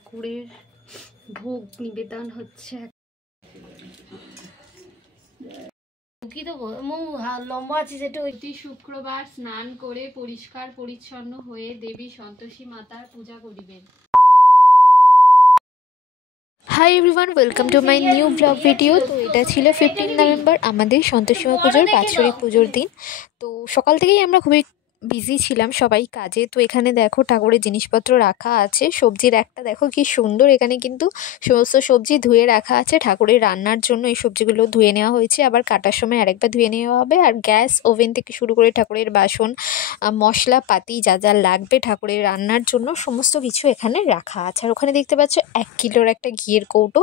ঠাকুরের ভোগ নিবেদন হচ্ছে। প্রতি শুক্রবার স্নান করে পরিষ্কার পরিচ্ছন্ন হয়ে দেবী সন্তোষী মাতার পূজা করিবেন। Hi everyone, welcome to my new blog video. তো এটা ছিল 15 নভেম্বর আমাদের সন্তোষী মা পুজোর বাৎসরিক পুজোর দিন। তো সকাল থেকেই আমরা খুবই বিজি ছিলাম সবাই কাজে। তো এখানে দেখো ঠাকুরের জিনিসপত্র রাখা আছে, সবজির একটা দেখো কি সুন্দর, এখানে কিন্তু সমস্ত সবজি ধুয়ে রাখা আছে ঠাকুরের রান্নার জন্য। এই সবজিগুলো ধুয়ে নেওয়া হয়েছে, আবার কাটার সময় আরেকবার ধুয়ে নেওয়া হবে। আর গ্যাস ওভেন থেকে শুরু করে ঠাকুরের বাসন মশলাপাতি যা যা লাগবে ঠাকুরের রান্নার জন্য সমস্ত কিছু এখানে রাখা আছে। আর ওখানে দেখতে পাচ্ছ 1 কিলোর একটা ঘিয়ের কৌটো,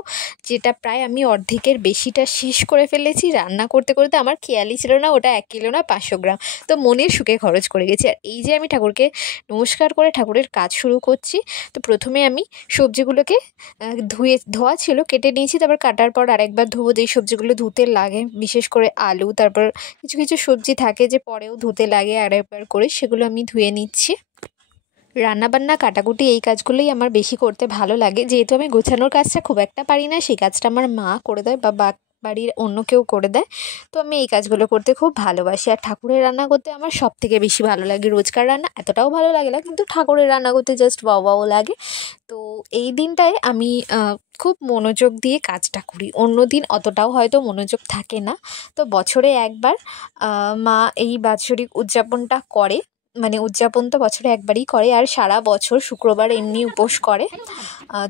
যেটা প্রায় আমি অর্ধেকের বেশিটা শেষ করে ফেলেছি রান্না করতে করতে। আমার খেয়ালই ছিল না ওটা 1 কিলো না 500 গ্রাম, তো মনের সুখে খরচ করে গেছি। আর এই যে আমি ঠাকুরকে নমস্কার করে ঠাকুরের কাজ শুরু করছি। তো প্রথমে আমি সবজিগুলোকে ধোয়া ছিল কেটে নিয়েছি, তারপর কাটার পর আরেকবার ধোবো, যেই সবজিগুলো ধুতে লাগে, বিশেষ করে আলু, তারপর কিছু কিছু সবজি থাকে যে পরেও ধুতে লাগে আরেকবার করে, সেগুলো আমি ধুয়ে নিচ্ছি। রান্নাবান্না কাটাকুটি এই কাজগুলোই আমার বেশি করতে ভালো লাগে, যেহেতু আমি গোছানোর কাজটা খুব একটা পারি না, সেই কাজটা আমার মা করে দেয় বা বাড়ির অন্য কেউ করে দেয়। তো আমি এই কাজগুলো করতে খুব ভালোবাসি। আর ঠাকুরের রান্না করতে আমার সব থেকে বেশি ভালো লাগে। রোজকার রান্না এতটাও ভালো লাগে না, কিন্তু ঠাকুরের রান্না করতে জাস্ট ওয়াও লাগে। তো এই দিনটায় আমি খুব মনোযোগ দিয়ে কাজটা করি, অন্য দিন অতটাও হয়তো মনোযোগ থাকে না। তো বছরে একবার মা এই বাৎসরিক উদযাপনটা করে, মানে উদযাপন তো বছরে একবারই করে, আর সারা বছর শুক্রবার এমনি উপোস করে।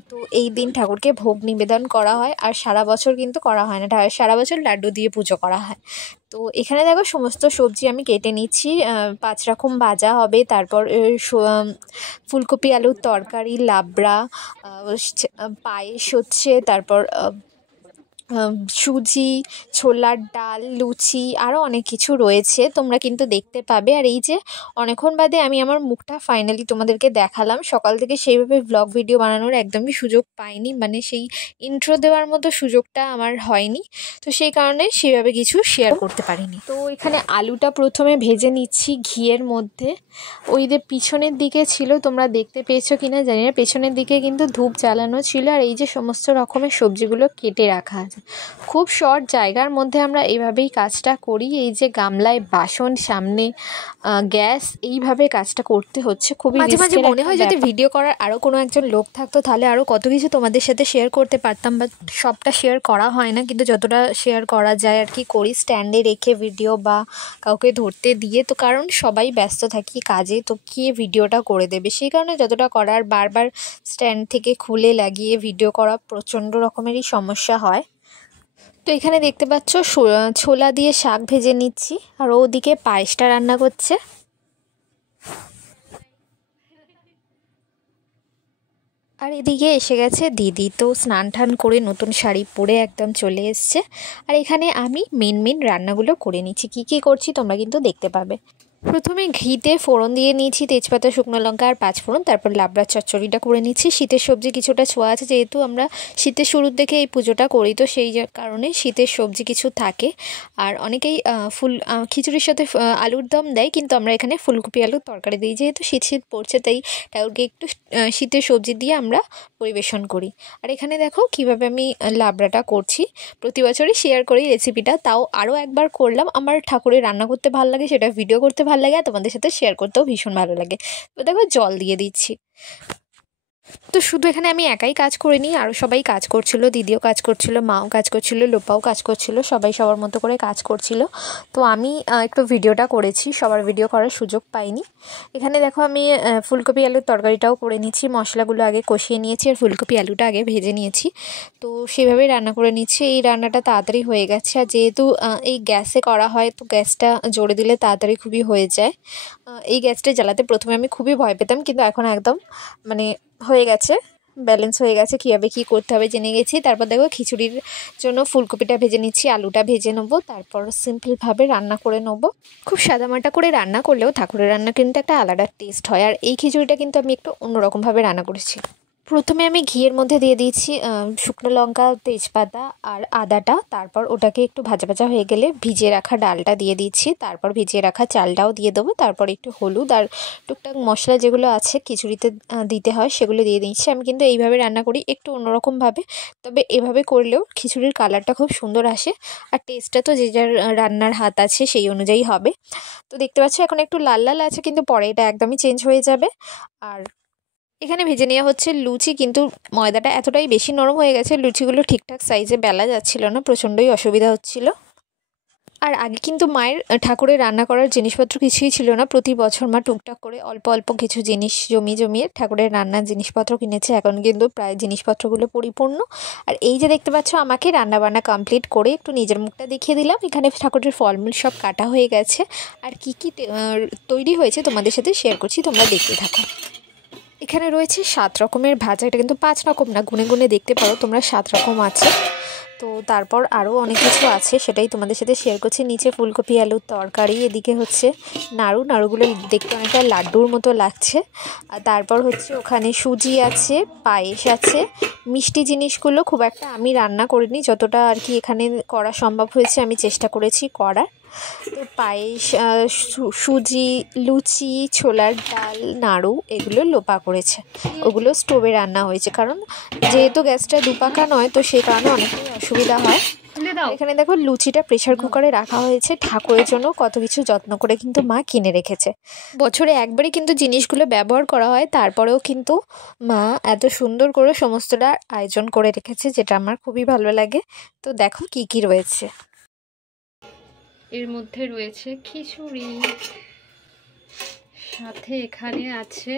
তো এই দিন ঠাকুরকে ভোগ নিবেদন করা হয়, আর সারা বছর কিন্তু করা হয় না, সারা বছর লাড্ডু দিয়ে পুজো করা হয়। তো এখানে দেখো সমস্ত সবজি আমি কেটে নিচ্ছি, 5 রকম ভাজা হবে, তারপর ফুলকপি আলুর তরকারি, লাবড়া, পায়েস হচ্ছে, তারপর সুজি, ছোলার ডাল, লুচি, আরও অনেক কিছু রয়েছে, তোমরা কিন্তু দেখতে পাবে। আর এই যে অনেকক্ষণ বাদে আমি আমার মুখটা ফাইনালি তোমাদেরকে দেখালাম। সকাল থেকে সেইভাবে ব্লগ ভিডিও বানানোর একদমই সুযোগ পাইনি, মানে সেই ইন্ট্রো দেওয়ার মতো সুযোগটা আমার হয়নি, তো সেই কারণে সেভাবে কিছু শেয়ার করতে পারিনি। তো এখানে আলুটা প্রথমে ভেজে নিচ্ছি ঘিয়ের মধ্যে। ওই যে পিছনের দিকে ছিল, তোমরা দেখতে পেয়েছো কিনা জানি না, পেছনের দিকে কিন্তু ধূপ জ্বালানো ছিল। আর এই যে সমস্ত রকমের সবজিগুলো কেটে রাখা আছে, খুব শর্ট জায়গার মধ্যে আমরা এইভাবেই কাজটা করি। এই যে গামলায় বাসন, সামনে গ্যাস, এইভাবে কাজটা করতে হচ্ছে। খুবই মাঝে মাঝে মনে হয় যদি ভিডিও করার আরও কোনো একজন লোক থাকতো তাহলে আরও কত কিছু তোমাদের সাথে শেয়ার করতে পারতাম, বা সবটা শেয়ার করা হয় না, কিন্তু যতটা শেয়ার করা যায় আর কি করি, স্ট্যান্ডে রেখে ভিডিও বা কাউকে ধরতে দিয়ে। তো কারণ সবাই ব্যস্ত থাকি কাজে, তো কে ভিডিওটা করে দেবে, সেই কারণে যতটা করার, বারবার স্ট্যান্ড থেকে খুলে লাগিয়ে ভিডিও করা প্রচণ্ড রকমেরই সমস্যা হয়। তো এখানে দেখতে পাচ্ছ ছোলা দিয়ে শাক ভেজে নিচ্ছি, আর ওদিকে পায়েসটা রান্না করছে। আর এদিকে এসে গেছে দিদি, তো স্নান টান করে নতুন শাড়ি পরে একদম চলে এসছে। আর এখানে আমি মেন রান্নাগুলো করে নিচ্ছি, কী কী করছি তোমরা কিন্তু দেখতে পাবে। প্রথমে ঘিতে ফোড়ন দিয়ে নিয়েছি, তেজপাতা, শুকনো লঙ্কা আর 5 ফোড়ন, তারপর লাবড়ার চচ্চড়িটা করে নিচ্ছি। শীতের সবজি কিছুটা ছোঁয়া আছে, যেহেতু আমরা শীতের শুরুর দিকে এই পুজোটা করি, তো সেই কারণে শীতের সবজি কিছু থাকে। আর অনেকেই খিচুড়ির সাথে আলুর দম দেয়, কিন্তু আমরা এখানে ফুলকপি আলুর তরকারি দিই, যেহেতু শীত পড়ছে তাই ঠাকুরকে একটু শীতের সবজি দিয়ে আমরা পরিবেশন করি। আর এখানে দেখো কিভাবে আমি লাবড়াটা করছি, প্রতি বছরই শেয়ার করি রেসিপিটা, তাও আরও একবার করলাম। আমার ঠাকুরের রান্না করতে ভালো লাগে, সেটা ভিডিও করতে ভালো লাগে, আর তোমাদের সাথে শেয়ার করতেও ভীষণ ভালো লাগে। তো দেখো জল দিয়ে দিচ্ছি। তো শুধু এখানে আমি একাই কাজ করিনি, আরও সবাই কাজ করছিল, দিদিও কাজ করছিল, মাও কাজ করছিল, লোপাও কাজ করছিল, সবাই সবার মতো করে কাজ করছিল। তো আমি একটু ভিডিওটা করেছি, সবার ভিডিও করার সুযোগ পাইনি। এখানে দেখো আমি ফুলকপি আলুর তরকারিটাও করে নিচ্ছি, মশলাগুলো আগে কষিয়ে নিয়েছি আর ফুলকপি আলুটা আগে ভেজে নিয়েছি। তো সেভাবেই রান্না করে নিচ্ছি, এই রান্নাটা তাড়াতাড়ি হয়ে গেছে। আর যেহেতু এই গ্যাসে করা হয়, তো গ্যাসটা জোরে দিলে তাড়াতাড়ি খুবই হয়ে যায়। এই গ্যাসটা জ্বালাতে প্রথমে আমি খুবই ভয় পেতাম, কিন্তু এখন একদম মানে হয়ে গেছে, ব্যালেন্স হয়ে গেছে, কীভাবে কী করতে হবে জেনে গেছি। তারপর দেখো খিচুড়ির জন্য ফুলকপিটা ভেজে নিচ্ছি, আলুটা ভেজে নেবো, তারপর সিম্পলভাবে রান্না করে নেবো। খুব সাদামাটা করে রান্না করলেও ঠাকুরের রান্না কিন্তু একটা আলাদা টেস্ট হয়। আর এই খিচুড়িটা কিন্তু আমি একটু অন্যরকমভাবে রান্না করেছি। প্রথমে আমি ঘিয়ের মধ্যে দিয়ে দিয়েছি শুকনো লঙ্কা, তেজপাতা আর আদাটা। তারপর ওটাকে একটু ভাজা ভাজা হয়ে গেলে ভিজিয়ে রাখা ডালটা দিয়ে দিচ্ছি, তারপর ভিজিয়ে রাখা চালটাও দিয়ে দেবো, তারপর একটু হলুদ আর টুকটাক মশলা যেগুলো আছে খিচুড়িতে দিতে হয় সেগুলো দিয়ে দিচ্ছি। আমি কিন্তু এইভাবে রান্না করি, একটু অন্যরকমভাবে, তবে এভাবে করলেও খিচুড়ির কালারটা খুব সুন্দর আসে। আর টেস্টটা তো যে যার রান্নার হাত আছে সেই অনুযায়ী হবে। তো দেখতে পাচ্ছ এখন একটু লাল লাল আছে, কিন্তু পরে এটা একদমই চেঞ্জ হয়ে যাবে। আর এখানে ভেজে নেওয়া হচ্ছে লুচি, কিন্তু ময়দাটা এতটাই বেশি নরম হয়ে গেছে, লুচিগুলো ঠিকঠাক সাইজে বেলা যাচ্ছিল না, প্রচণ্ডই অসুবিধা হচ্ছিল। আর আগে কিন্তু মায়ের ঠাকুরের রান্না করার জিনিসপত্র কিছুই ছিল না। প্রতি বছর মা টুকটাক করে অল্প অল্প কিছু জিনিস জমিয়ে ঠাকুরের রান্নার জিনিসপত্র কিনেছে। এখন কিন্তু প্রায় জিনিসপত্রগুলো পরিপূর্ণ। আর এই যে দেখতে পাচ্ছ আমাকে রান্নাবান্না কমপ্লিট করে একটু নিজের মুখটা দেখিয়ে দিলাম। এখানে ঠাকুরের ফলমূল সব কাটা হয়ে গেছে, আর কি কি তৈরি হয়েছে তোমাদের সাথে শেয়ার করছি, তোমরা দেখতে থাকো। এখানে রয়েছে 7 রকমের ভাজা, এটা কিন্তু 5 রকম না, গুনে গুনে দেখতে পারো তোমরা 7 রকম আছে। তো তারপর আরও অনেক কিছু আছে, সেটাই তোমাদের সাথে শেয়ার করছি। নিচে ফুলকপি আলুর তরকারি, এদিকে হচ্ছে নাড়ুগুলো দেখতে অনেকটা লাড্ডুর মতো লাগছে। আর তারপর হচ্ছে ওখানে সুজি আছে, পায়েস আছে। মিষ্টি জিনিসগুলো খুব একটা আমি রান্না করিনি, যতটা আর কি এখানে করা সম্ভব হয়েছে আমি চেষ্টা করেছি করার। তো পায়েস, সুজি, লুচি, ছোলার ডাল, নাড়ু এগুলো লোপা করেছে, ওগুলো স্টোভে রান্না হয়েছে, কারণ যেহেতু গ্যাসটা দুপাকা নয় তো সেই কারণে অনেকটাই অসুবিধা হয়। এখানে দেখো লুচিটা প্রেশার কুকারে রাখা হয়েছে, ঠাকুরের জন্য কত কিছু যত্ন করে কিন্তু মা কিনে রেখেছে। বছরে একবারই কিন্তু জিনিসগুলো ব্যবহার করা হয়, তারপরেও কিন্তু মা এত সুন্দর করে সমস্তটা আয়োজন করে রেখেছে, যেটা আমার খুবই ভালো লাগে। তো দেখো কি কি রয়েছে। এর মধ্যে রয়েছে খিচুড়ি, সাথে এখানে আছে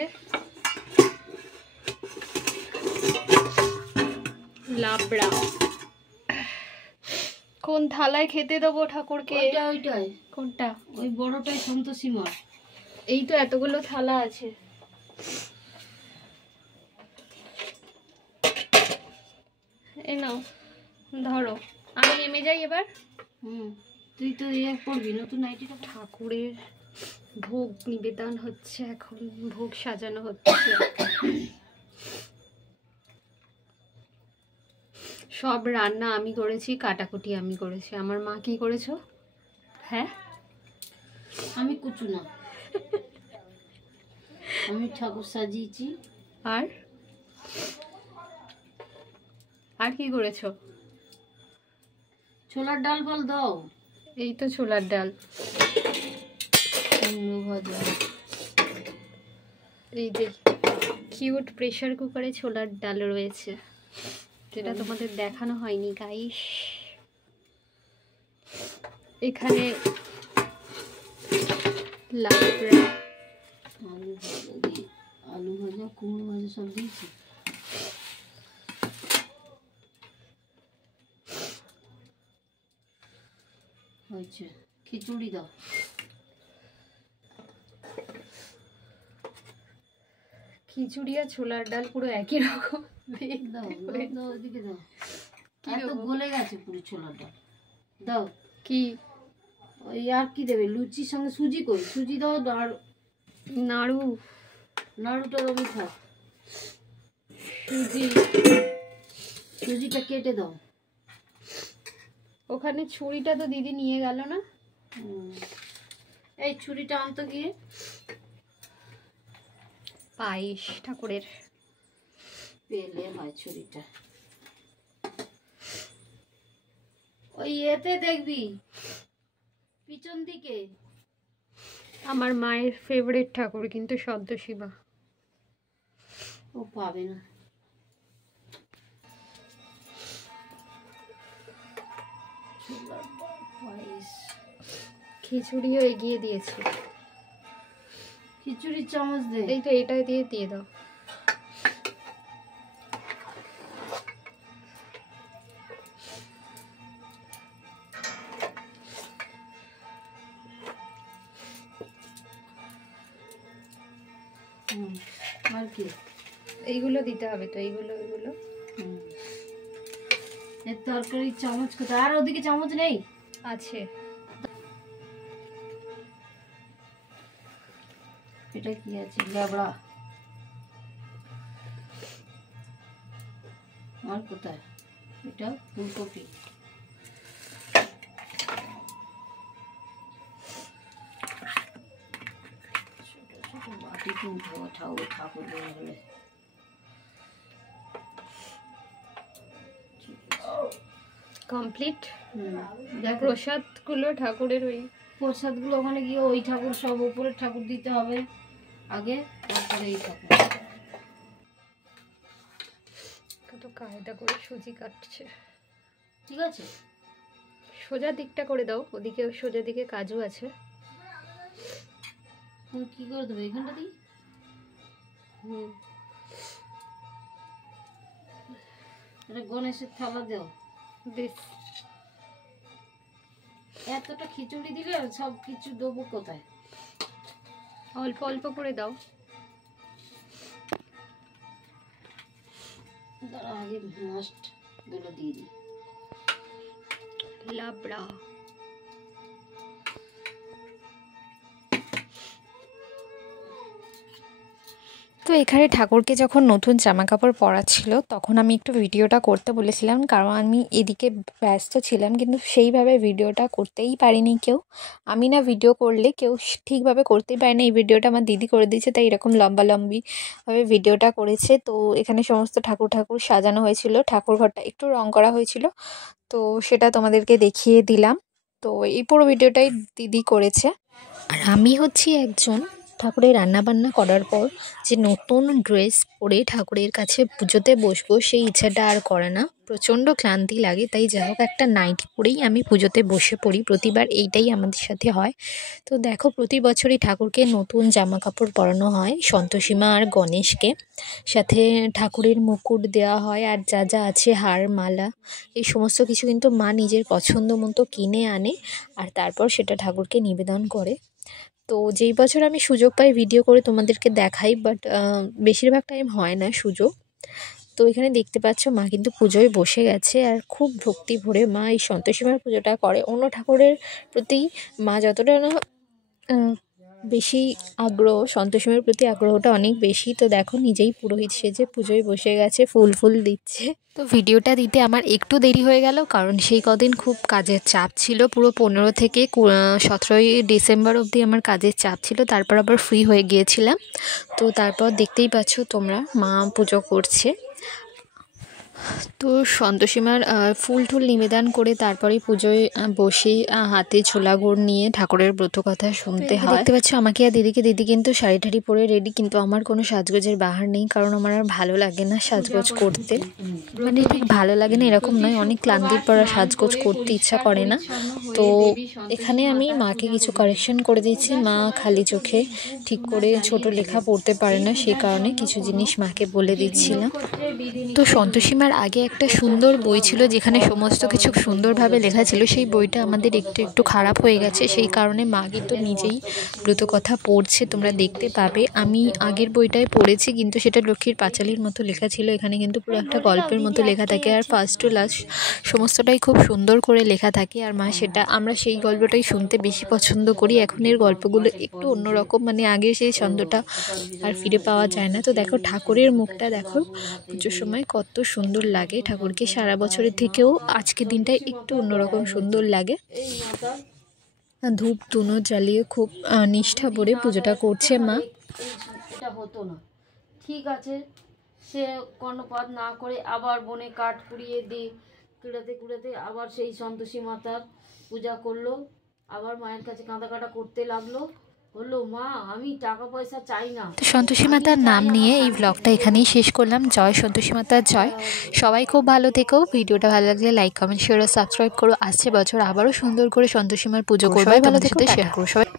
লাবড়া। কোন থালায় খেতে দেবো ঠাকুরকে? ওইটাই কোনটা? ওই বড়টাই সন্তোষী মার। এই তো এতগুলো থালা আছে। এই নাও, ধরো। আমি নেমে যাই এবার। তুই তো ইয়ে পড়বি নতুন নাইটিটা। ঠাকুরের ভোগ নিবেদন হচ্ছে, এখন ভোগ সাজানো হচ্ছে। সব রান্না আমি করেছি, কাটাকুটি আমি করেছি। আমার মা কি করেছো? হ্যাঁ, আমি কুচু না, আমি ঠাকুর সাজিয়েছি। আর আর কি করেছো? ছোলার ডাল ফল দাও। এই তো ছোলার ডাল, ভাজা। এই যে কিউট প্রেসার কুকারে ছোলার ডাল রয়েছে, যেটা তোমাদের দেখানো হয়নি গাইস। এখানে লাবড়া, আলু ভাজা কুমড়ো ভাজা সব দিয়েছি। হয়েছে, খিচুড়ি দাও। খিচুড়ি আর ছোলার ডাল পুরো একই রকম। দাও দাও ওইদিকে দাও। এত গলে গেছে পুরো ছোলার ডাল। দাও। কি ওই আর কি দেবে? লুচির সঙ্গে সুজি কই? সুজি দাও। আর নাড়ু, নাড়ুটা রবি থাক। সুজি, সুজিটা কেটে দাও। ওখানে ছুরিটা তো দিদি নিয়ে গেল না। এই ছুরিটা আনতো গিয়ে। পায়েস ঠাকুরের পেলে হয় ছুরিটা। ওই এতে দেখবি পিছন দিকে। আমার মায়ের ফেভারিট ঠাকুর কিন্তু সন্তোষী মা। ও পাবে না। খিচুড়িও এগিয়ে দিয়েছে। খিচুড়ির চামচ দে। এই তো এটাই দিয়ে দিয়ে দাও। আর কি? এইগুলো দিতে হবে তো, এইগুলো এগুলো। এর তরকারির চামচ কোথায়? আর ওদিকে চামচ নেই? আছে। এটা কি আছে? লাবড়া। আর কোথায় এটা ফুলকপি। ছোট ছোট বাটি কিনতে হবে ঠাকুর হলে। কমপ্লিট। প্রসাদগুলো ঠাকুরের ওই প্রসাদগুলো ওখানে গিয়ে ওই ঠাকুর সব উপরের ঠাকুর দিতে হবে আগে, তারপরে এই ঠাকুর। কত কায়দা করে সুজি কাটছে। ঠিক আছে, সোজা দিকটা করে দাও, ওদিকে সোজা দিকে কাজু আছে। তুমি কি করে দেবে এখানটা দিই? এটা গণেশের থালা দেও। বেশ, এতটা খিচুড়ি দিলে সব কিছু দেবো কোথায়? অল্প অল্প করে দাও। দাঁড়া আগে মাস্ট দুটো দিয়ে দিই। লাবড়া। তো এখানে ঠাকুরকে যখন নতুন জামা কাপড় পরাচ্ছিল তখন আমি একটু ভিডিওটা করতে বলেছিলাম, কারণ আমি এদিকে ব্যস্ত ছিলাম, কিন্তু সেইভাবে ভিডিওটা করতেই পারিনি কেউ। আমি না ভিডিও করলে কেউ ঠিকভাবে করতেই পারে না। এই ভিডিওটা আমার দিদি করে দিয়েছে, তাই এরকম লম্বালম্বিভাবে ভিডিওটা করেছে। তো এখানে সমস্ত ঠাকুর সাজানো হয়েছিল, ঠাকুর ঘরটা একটু রং করা হয়েছিল, তো সেটা তোমাদেরকে দেখিয়ে দিলাম। তো এই পুরো ভিডিওটাই দিদি করেছে। আর আমি হচ্ছি একজন ঠাকুরের রান্নাবান্না করার পর যে নতুন ড্রেস পরে ঠাকুরের কাছে পুজোতে বসবো সেই ইচ্ছাটা আর করে না, প্রচণ্ড ক্লান্তি লাগে। তাই যাই হোক একটা নাইটি পরেই আমি পুজোতে বসে পড়ি, প্রতিবার এইটাই আমাদের সাথে হয়। তো দেখো প্রতি বছরই ঠাকুরকে নতুন জামা কাপড় পরানো হয়, সন্তোষীমা আর গণেশকে, সাথে ঠাকুরের মুকুট দেওয়া হয়, আর যা যা আছে হার মালা এই সমস্ত কিছু কিন্তু মা নিজের পছন্দ মতো কিনে আনে, আর তারপর সেটা ঠাকুরকে নিবেদন করে। তো যেই বছর আমি সুযোগ পাই ভিডিও করে তোমাদেরকে দেখাই, বাট বেশিরভাগ টাইম হয় না সুযোগ। তো এখানে দেখতে পাচ্ছ মা কিন্তু পুজোয় বসে গেছে, আর খুব ভক্তি ভরে মা এই সন্তোষীমার পুজোটা করে। অন্য ঠাকুরের প্রতি মা যতটা না বেশি আগ্রহ, সন্তোষীমার প্রতি আগ্রহটা অনেক বেশি। তো দেখো নিজেই পুরোহিত সেজে পুজোয় বসে গেছে, ফুল দিচ্ছে। তো ভিডিওটা দিতে আমার একটু দেরি হয়ে গেল, কারণ সেই কদিন খুব কাজের চাপ ছিল। পুরো 15 থেকে 17ই ডিসেম্বর অবধি আমার কাজের চাপ ছিল, তারপর আবার ফ্রি হয়ে গিয়েছিলাম। তো তারপর দেখতেই পাচ্ছ তোমরা মা পুজো করছে। তো সন্তোষীমার ফুল নিবেদন করে তারপরে পুজোয় বসে হাতে ছোলা গুড় নিয়ে ঠাকুরের ব্রত কথা শুনতে হয়। দেখতে পাচ্ছ আমাকে আর দিদি কিন্তু শাড়ি ঠাড়ি পরে রেডি, কিন্তু আমার কোনো সাজগোজের বাহার নেই, কারণ আমার আর ভালো লাগে না সাজগোজ করতে। মানে ঠিক ভালো লাগে না এরকম নয়, অনেক ক্লান্তির পর সাজগোজ করতে ইচ্ছা করে না। তো এখানে আমি মাকে কিছু কারেকশন করে দিচ্ছি। মা খালি চোখে ঠিক করে ছোট লেখা পড়তে পারে না, সেই কারণে কিছু জিনিস মাকে বলে দিচ্ছিলাম। তো সন্তোষীমার আগে একটা সুন্দর বই ছিল যেখানে সমস্ত কিছু সুন্দরভাবে লেখা ছিল, সেই বইটা আমাদের একটু খারাপ হয়ে গেছে, সেই কারণে মা কিন্তু নিজেই ব্রত কথা পড়ছে, তোমরা দেখতে পাবে। আমি আগের বইটায় পড়েছি, কিন্তু সেটা লক্ষ্মীর পাঁচালির মতো লেখা ছিল, এখানে কিন্তু পুরো একটা গল্পের মতো লেখা থাকে, আর ফার্স্ট টু লাস্ট সমস্তটাই খুব সুন্দর করে লেখা থাকে। আর মা আমরা সেই গল্পটাই শুনতে বেশি পছন্দ করি। এখনের গল্পগুলো একটু অন্যরকম, মানে আগে সেই ছন্দটা আর ফিরে পাওয়া যায় না। তো দেখো ঠাকুরের মুখটা দেখো পুজোর সময় কত সুন্দর লাগে, ঠাকুরকে সারা বছরের থেকেও আজকের দিনটা একটু অন্যরকম সুন্দর লাগে। ধূপ ধুনো জ্বালিয়ে খুব নিষ্ঠা ভরে পুজোটা করছে মা। এটা হতো না, ঠিক আছে, সে কর্ণপাত না করে আবার বনে কাঠ কুড়িয়ে দিয়ে কুড়াতে আবার সেই সন্তোষী মাতার পূজা করলো, আবার মায়ের কাছে কাঁদা কাটা করতে লাগলো, বললো মা আমি টাকা পয়সা চাই না। তো সন্তোষী মাতার নাম নিয়ে এই ব্লগটা এখানেই শেষ করলাম। জয় সন্তোষী মাতার জয়। সবাই খুব ভালো থেকো। ভিডিওটা ভালো লাগলে লাইক কমেন্ট শেয়ার ও সাবস্ক্রাইব করো। আসছে বছর আবারও সুন্দর করে সন্তোষী মার পুজো করবে। ভালো থেকো, শেয়ার করো সবাই।